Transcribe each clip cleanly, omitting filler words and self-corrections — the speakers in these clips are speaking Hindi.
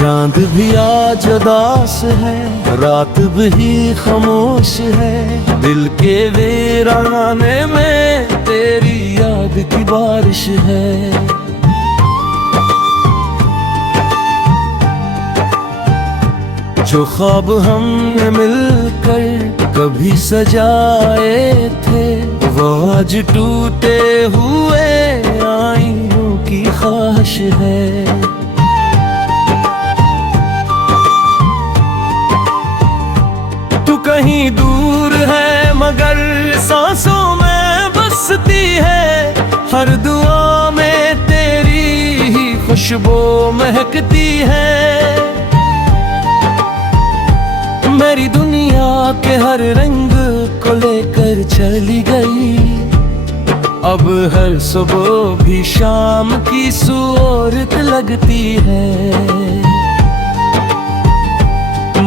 चांद भी आज उदास है, रात भी खामोश है। दिल के वीराने में तेरी याद की बारिश है। जो ख्वाब हमने मिलकर कभी सजाए थे, वो आज टूटे हुए आईनों की ख्वाहिश है। तू कहीं दूर है मगर सांसों में बसती है। हर दुआ में तेरी ही खुशबू महकती है। मेरी दुनिया के हर रंग को लेकर चली गई। अब हर सुबह भी शाम की सूरत लगती है।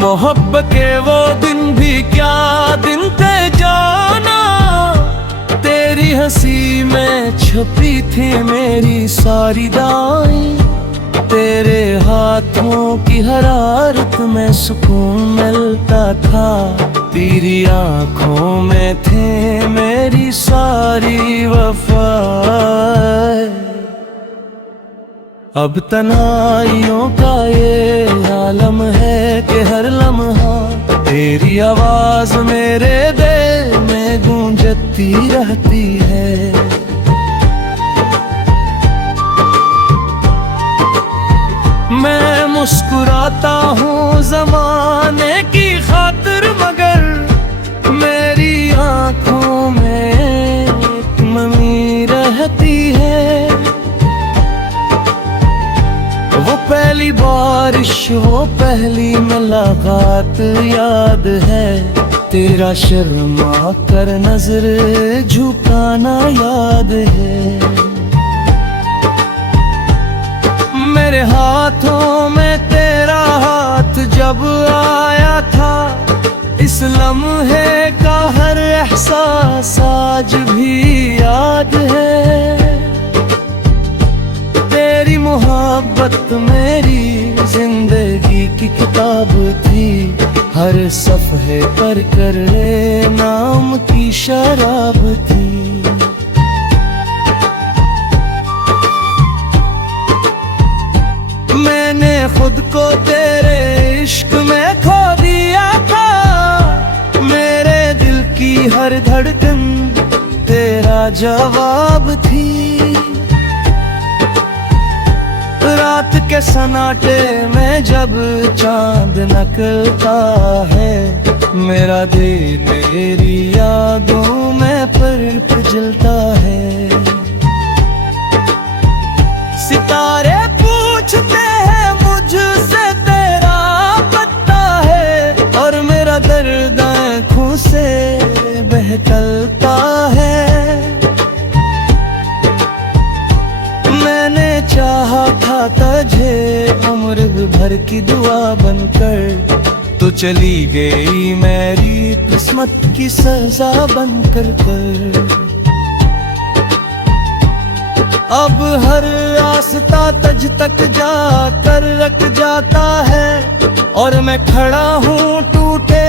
मोहब्बत के वो दिन भी क्या दिन थे जाना। तेरी हंसी में छुपी थी मेरी सारी दाएं। तेरे हाथों की हरारत में सुकून मिलता था। तेरी आंखों में थे मेरी सारी वफा। अब तन्हाइयों का ये आलम है कि हर लम्हा तेरी आवाज मेरे दिल में गूंजती रहती है। मैं मुस्कुराता हूँ ज़माने की खातिर, मगर मेरी आँखों में एक नमी रहती है। वो पहली बारिश, वो पहली मुलाकात याद है। तेरा शर्मा कर नजर झुकाना याद है। मेरे हाथों में तेरा हाथ जब आया था, इस लम्हे का हर एहसास आज भी याद है। तेरी मोहब्बत मेरी जिंदगी की किताब थी। हर सफ़हे पर कर नाम की शराब थी। मैंने खुद को तेरे इश्क में खो दिया था। मेरे दिल की हर धड़कन तेरा जवाब थी। रात के सन्नाटे में जब चांद निकलता है, मेरा दिल तेरी यादों में पर जलता है। सितारे पूछते हैं मुझसे तेरा पता है, और मेरा दर्द आँखों से बहकलता है। मैंने चाहा था तुझे उम्र भर की दुआ बनकर, तो चली गई मेरी किस्मत की सजा बनकर कर। अब हर रास्ता तुझ तक जाकर रख जाता है, और मैं खड़ा हूँ टूटे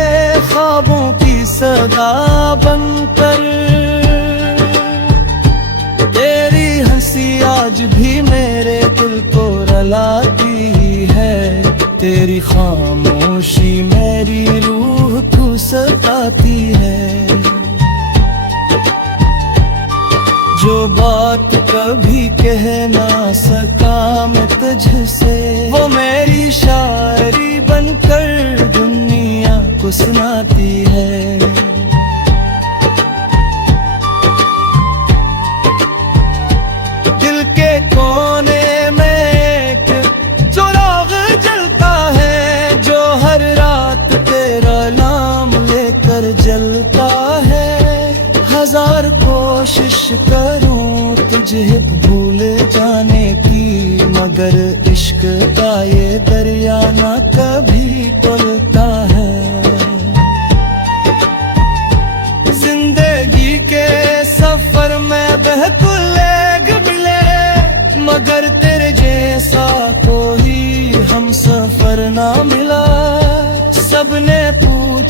ख्वाबों की सदा बनकर। तेरी हंसी आज भी मेरे दिल को रुलाती है। तेरी खामोशी मेरी रूह को सताती है। जो बात कभी कह ना सका मैं तुझसे, वो मेरी शायरी बनकर दुनिया को सुनाती है। दिल के कोने में एक चिराग जलता है, जो हर रात तेरा नाम लेकर जलता है। हजार कोशिश करूं तुझे भूल जाने की, मगर इश्क का ये दरिया ना कभी टलता है। जिंदगी के सफर में बिल्कुल एक मिले, मगर तेरे जैसा कोई हम सफर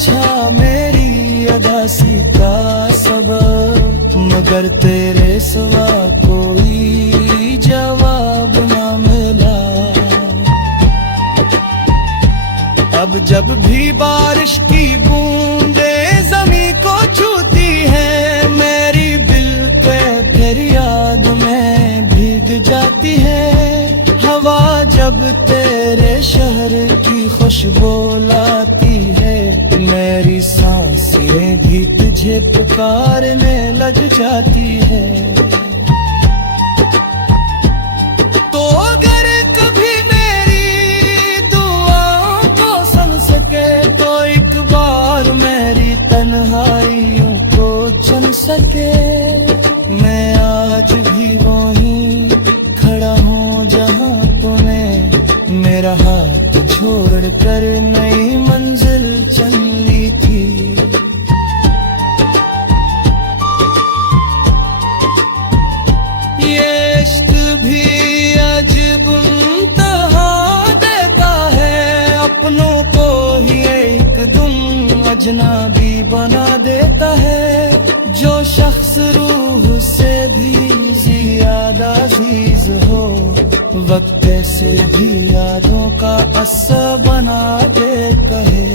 पूछा मेरी अदासी का सबब, मगर तेरे सिवा कोई जवाब ना मिला। अब जब भी बारिश की बूंदें ज़मीं को छूती है, मेरी दिल पे तेरी याद में भीग जाती है। हवा जब तेरे शहर की खुशबू लाती है, मेरी सांसें भी तुझे पुकारने लग जाती है। तो अगर कभी मेरी दुआओं को सुन सके, तो एक बार मेरी तन्हाइयों को चुन सके। मैं आज भी वहीं खड़ा हूँ जहाँ तूने मेरा हाथ छोड़ कर नई मंजिल चल ली थी। ये इश्क भी अजब इंतहा देता है, अपनों को ही एकदम अजनबी बना देता है। जो शख्स रूह से भी ज्यादा अजीज हो, वक्त से भी यादों का असर बना देता है।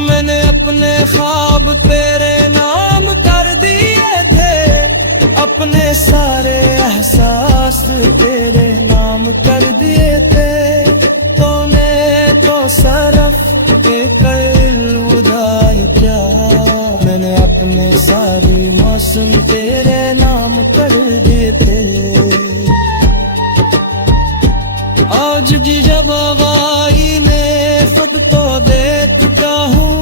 मैंने अपने ख्वाब तेरे नाम कर दिए थे, अपने सारे एहसास तेरे नाम कर दिए थे। तूने तो सरफ के कर उदाए क्या, मैंने अपने सारी मौसम तेरे नाम कर दिए थे। आज भी जब हवाई ने खुद को देखता हूँ,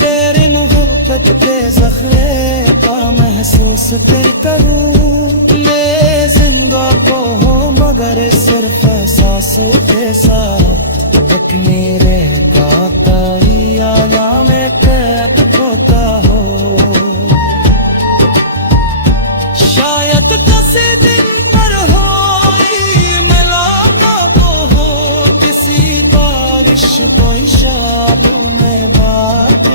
तेरी मोहब्बत के ज़ख्रे का महसूस फिर करूँ। मैं जिंदा को हूँ मगर सिर्फ एहसासों के साथ, अपनी रह का ताइया में कैद होता हो। शायद किसी दिन पर हो मुलाकात हो, किसी बारिश कोई शाब में बात हो।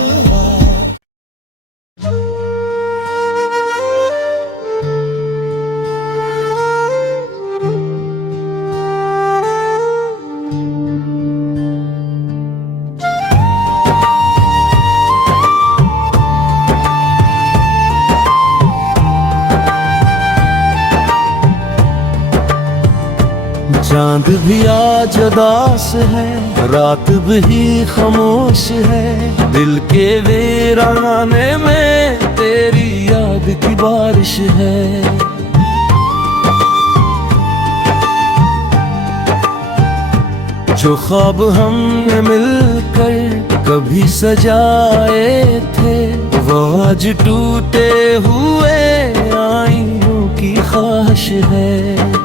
चांद भी आज उदास है, रात भी खामोश है। दिल के वीराने में तेरी याद की बारिश है। जो ख्वाब हमने मिलकर कभी सजाए थे, वो आज टूटे हुए आईनों की ख्वाहिश है।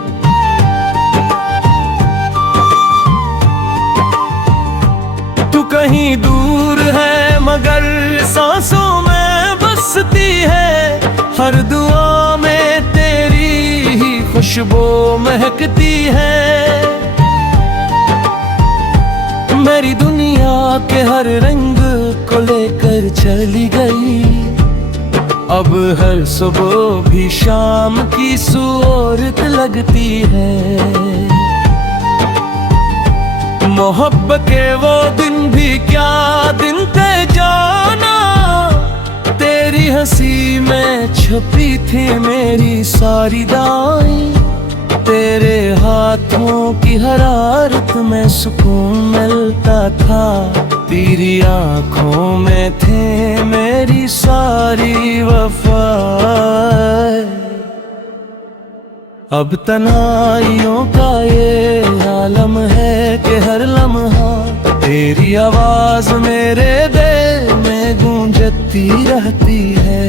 कहीं दूर है मगर सांसों में बसती है, हर दुआ में तेरी ही खुशबू महकती है। मेरी दुनिया के हर रंग को लेकर चली गई, अब हर सुबह भी शाम की सूरत लगती है। मोहब्बत के वो दिन भी क्या दिन थे जाना, तेरी हंसी में छुपी थी मेरी सारी दाएं। तेरे हाथों की हरारत में सुकून मिलता था, तेरी आंखों में थे मेरी सारी वफा। अब तन्हाइयों का ये आलम है कि हर लम्हा तेरी आवाज मेरे दिल में गूंजती रहती है।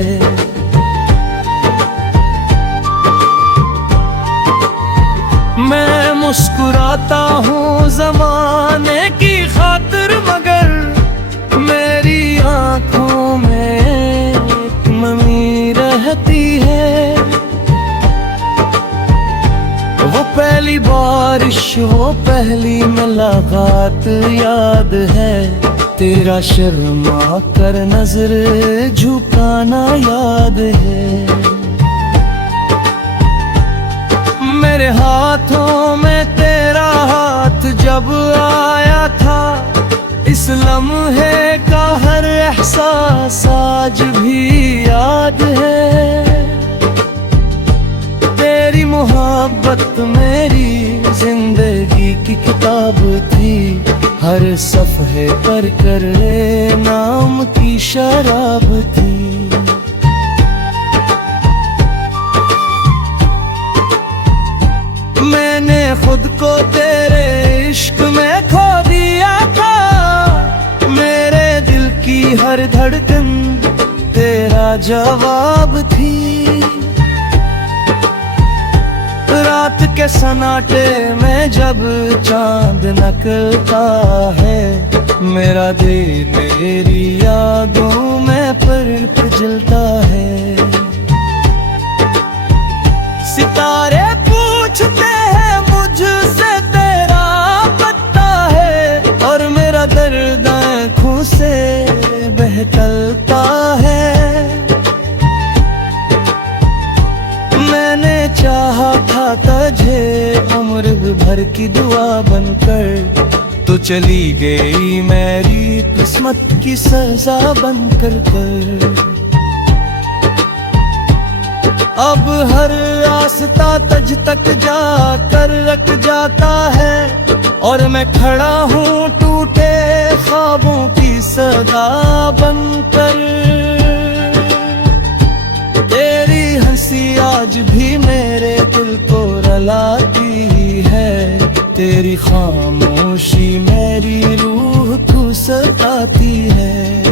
मैं मुस्कुराता हूँ ज़माने की खातिर, मगर मेरी आंखों में एक नमी रहती है। वो पहली बारिश काश वो पहली मुलाकात याद है, तेरा शर्मा कर नजर झुकाना याद है। मेरे हाथों में तेरा हाथ जब आया था, इस लम्हे का हर एहसास आज भी याद है। तेरी मोहब्बत मेरी जिंदगी की किताब थी, हर सफ़हे पर करे नाम की शराब थी। मैंने खुद को तेरे इश्क में खो दिया था, मेरे दिल की हर धड़कन तेरा जवाब थी। रात के सन्नाटे में जब चांद निकलता है, मेरा दिल तेरी यादों में पर जलता है। सितारे पूछते हैं मुझसे तेरा पता है, और मेरा दर्द आँखों से बहता है। मैंने चाहा था तुझे उम्र भर की दुआ बनकर, तो चली गई मेरी किस्मत की सजा बनकर कर। अब हर रास्ता तुझ तक जाकर रख जाता है, और मैं खड़ा हूँ टूटे ख्वाबों की सदा बनकर। तेरी हंसी आज भी मेरे दिल को रुलाती है, तेरी खामोशी मेरी रूह को सताती है।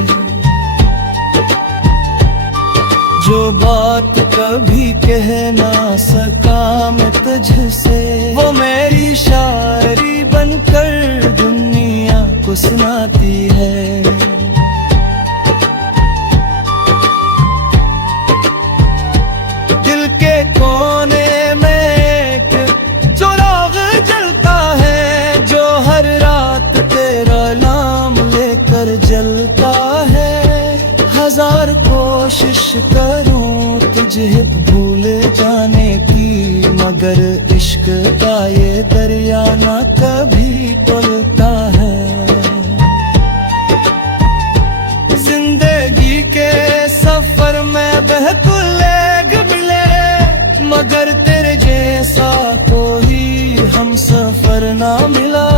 जो बात कभी कह ना सका मैं तुझसे, वो मेरी शायरी बनकर दुनिया को सुनाती है। दिल के कोने में एक चिराग जलता है, जो हर रात तेरा नाम लेकर जलता है। हजार कोशिश करूं तुझे भूल जाने की, मगर इश्क का ये दरिया ना कभी टलता है। जिंदगी के सफर में बेकुलेग मिले, मगर तेरे जैसा कोई हम सफर ना मिला।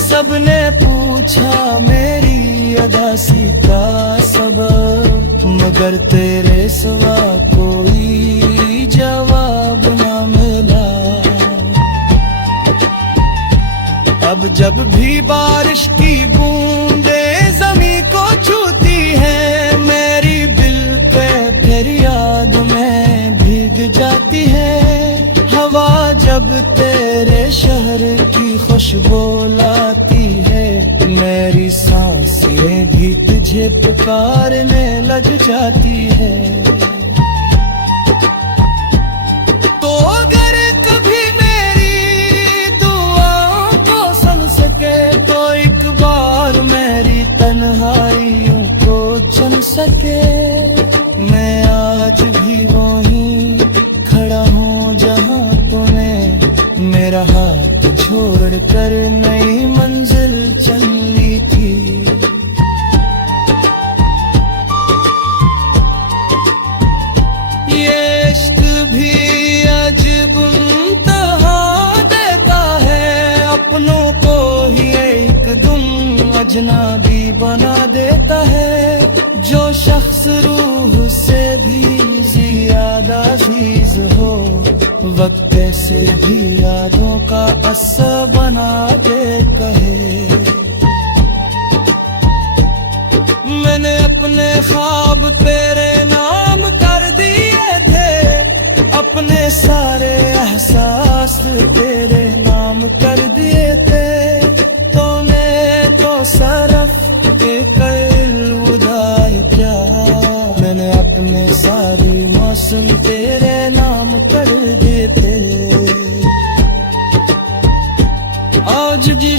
सबने पूछा मेरी अदासी का सबब, मगर तेरे सिवा कोई जवाब ना मिला। अब जब भी बारिश की बूंदें ज़मीं को छूती हैं, मेरी बिल्कुल तेरी याद में भीग जाती है। हवा जब तेरे शहर की खुशबू लाती है, मेरी सांसें भी तुझे पुकारने लग जाती है। तो अगर कभी मेरी दुआओं को सुन सके, तो एक बार मेरी तन्हाइयों को चुन सके। मैं आज भी वहीं खड़ा हूँ जहाँ तूने मेरा हाथ छोड़कर नई मंजिल चल ली थी। ये इश्क भी अजब इंतहा देता है, अपनों को ही एकदम अजनबी बना देता है। जो शख्स रूह से भी ज्यादा अजीज हो, वक्त से भी यादों का असर बना दे कहे। मैंने अपने ख्वाब तेरे नाम कर दिए थे, अपने सारे एहसास तेरे नाम कर दिए थे। तूने तो सरफ के कल उदाए क्या, मैंने अपने सारी मौसम तेरे नाम कर दिए थे।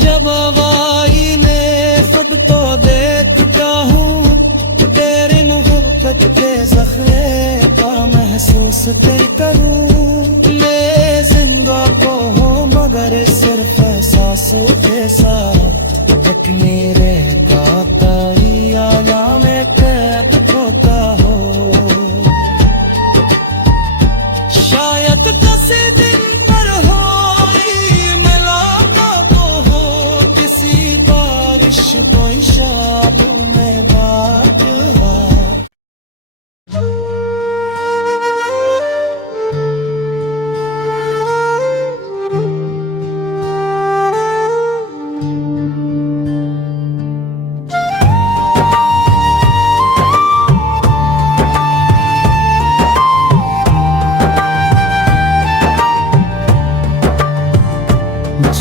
जब हवाई ने खुद तो देखता हूँ, तेरी मोहब्बत के ज़ख्मे का महसूस फिर करूँ। मैं जिंदा को हूँ मगर सिर्फ एहसासों के साथ, अपनी रहता ताई आना में कैद होता हो। शायद किसी दिन पर हो मुलाकात हो, किसी बारिश कोई शाद में बात हो।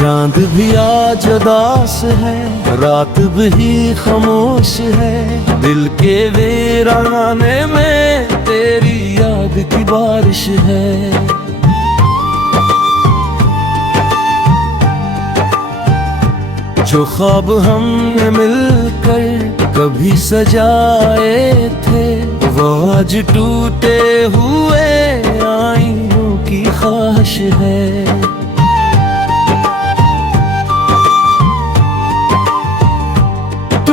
चांद भी आज उदास है, रात भी खामोश है, दिल के वीराने में तेरी याद की बारिश है। जो ख्वाब हमने मिलकर कभी सजाए थे, वो आज टूटे हुए आईनों की ख्वाहिश है।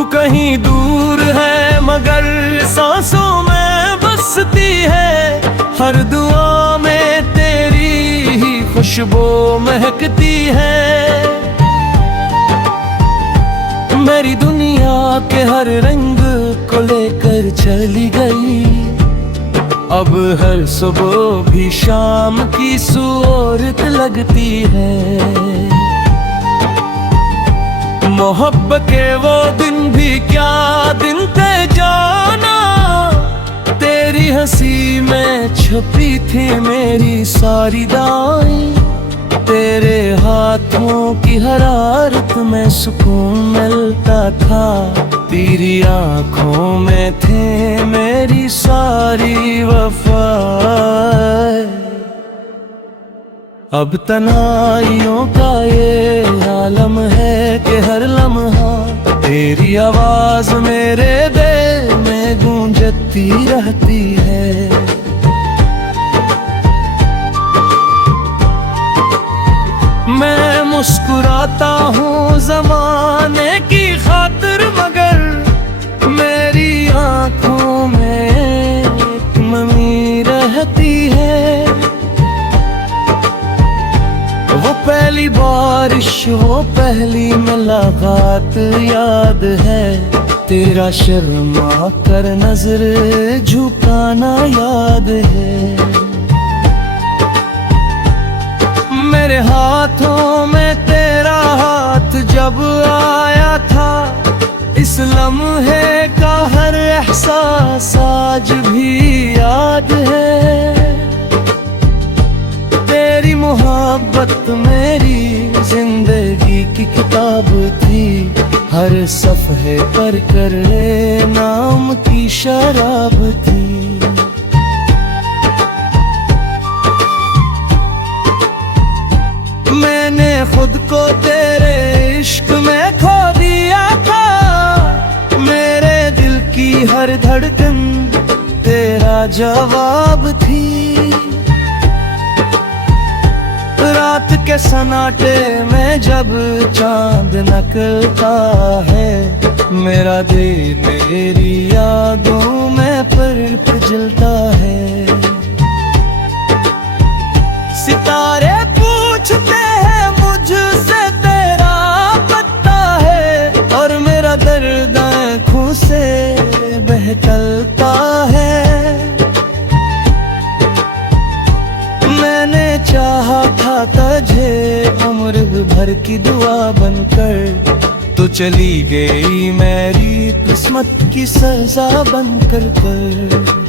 कहीं दूर है मगर सांसों में बसती है, हर दुआ में तेरी ही खुशबू महकती है। मेरी दुनिया के हर रंग को लेकर चली गई, अब हर सुबह भी शाम की सूरत लगती है। मोहब्बत के वो दिन भी क्या दिन थे जाना, तेरी हंसी में छुपी थी मेरी सारी दाएं, तेरे हाथों की हरारत में सुकून मिलता था, तेरी आंखों में थे मेरी सारी वफा। अब तन्हाइयों का ये आलम है कि हर लम्हा तेरी आवाज मेरे दिल में गूंजती रहती है। मैं मुस्कुराता हूँ ज़माने की खातिर, मगर मेरी आंखों में एक नमी रहती है। वो पहली बारिश, वो पहली मुलाकात याद है, तेरा शर्मा कर नजर झुकाना याद है। मेरे हाथों में तेरा हाथ जब आया था, इस लम्हे का हर एहसास आज भी याद है। तेरी मोहब्बत मेरी जिंदगी की किताब थी, हर सफ़हे पर कर नाम की शराब थी। मैंने खुद को तेरे इश्क में खो दिया था, मेरे दिल की हर धड़कन तेरा जवाब थी। रात के सन्नाटे में जब चांद निकलता है, मेरा दिल तेरी यादों में पर जलता है। सितारे पूछते हैं मुझसे तेरा पता है, और मेरा दर्द आँखों से बहकलता है। मैंने चाहा था तुझे उम्र भर की दुआ बनकर, तो चली गई मेरी किस्मत की सजा बनकर कर।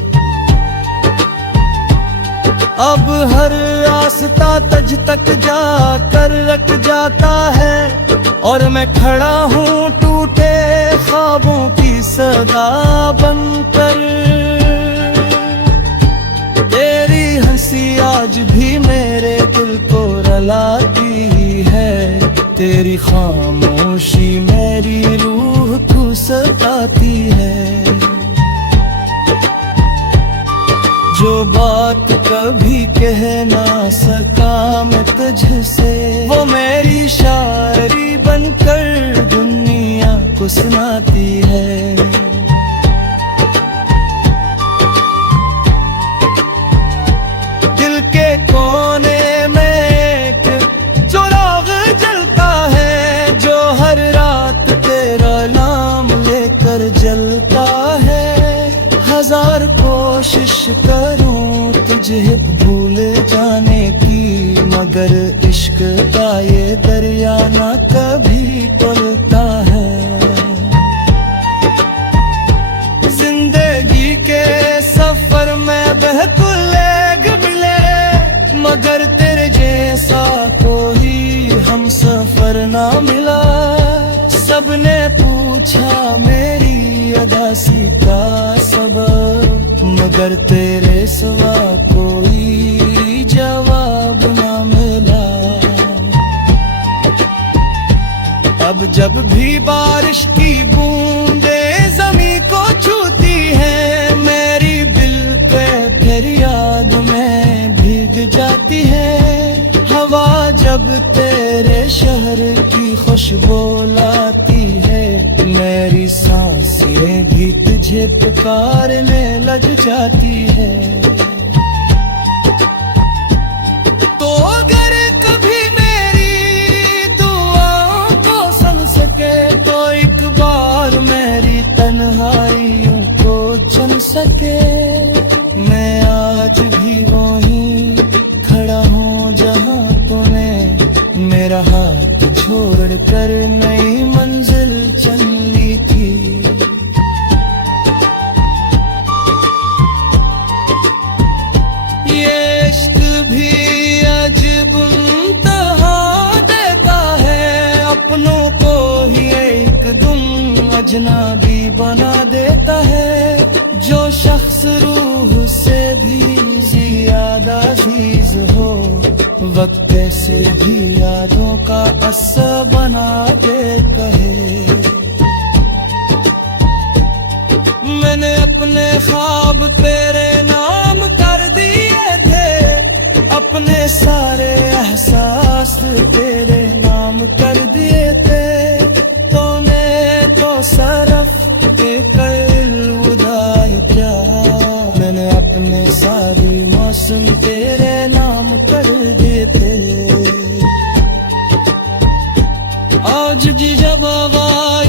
अब हर रास्ता तुझ तक जाकर रख जाता है, और मैं खड़ा हूँ टूटे ख्वाबों की सदा बनकर। तेरी हंसी आज भी मेरे दिल को रुलाती है, तेरी खामोशी मेरी रूह को सताती है। जो बात कभी कह ना सका मैं तुझसे, वो मेरी शायरी बनकर दुनिया को सुनाती है। दिल के कोने में एक चिराग जलता है, जो हर रात तेरा नाम लेकर जलता है। हजार कोशिश करूं तुझे भूल जाने की, मगर इश्क का ये दरिया ना कभी टलता है। जिंदगी के सफर में बेकुलेग मिले, मगर तेरे जैसा कोई हम सफर ना मिला। सबने पूछा मेरी अदासी का सबब, मगर तेरे सिवा कोई जवाब ना मिला। अब जब भी बारिश की बूंदें ज़मीं को छूती है, मेरी दिल पे फिर याद में भीग जाती है। हवा जब तेरे शहर की खुशबू लाती है, मेरी सांसें भी तुझे पुकारने लग जाती है। तो अगर कभी मेरी दुआओं को सुन सके, तो एक बार मेरी तन्हाइयों को चुन सके। मैं आज भी वहीं खड़ा हूँ जहाँ तूने मेरा हाथ छोड़ कर नई मंजिल चल ली थी। ये इश्क भी अजब इंतहा देता है, अपनों को ही एकदम अजनबी बना देता है। जो शख्स रूह से भी ज्यादा अजीज हो, वक्त से भी यादों का असर बना दे कहे। मैंने अपने ख्वाब तेरे नाम कर दिए थे, अपने सारे एहसास तेरे नाम कर दिए थे। तूने तो सरफ के कल उदाए प्यार, मैंने अपने सारी मौसम तेरे नाम कर दिए थे। आज जी जब आवाज़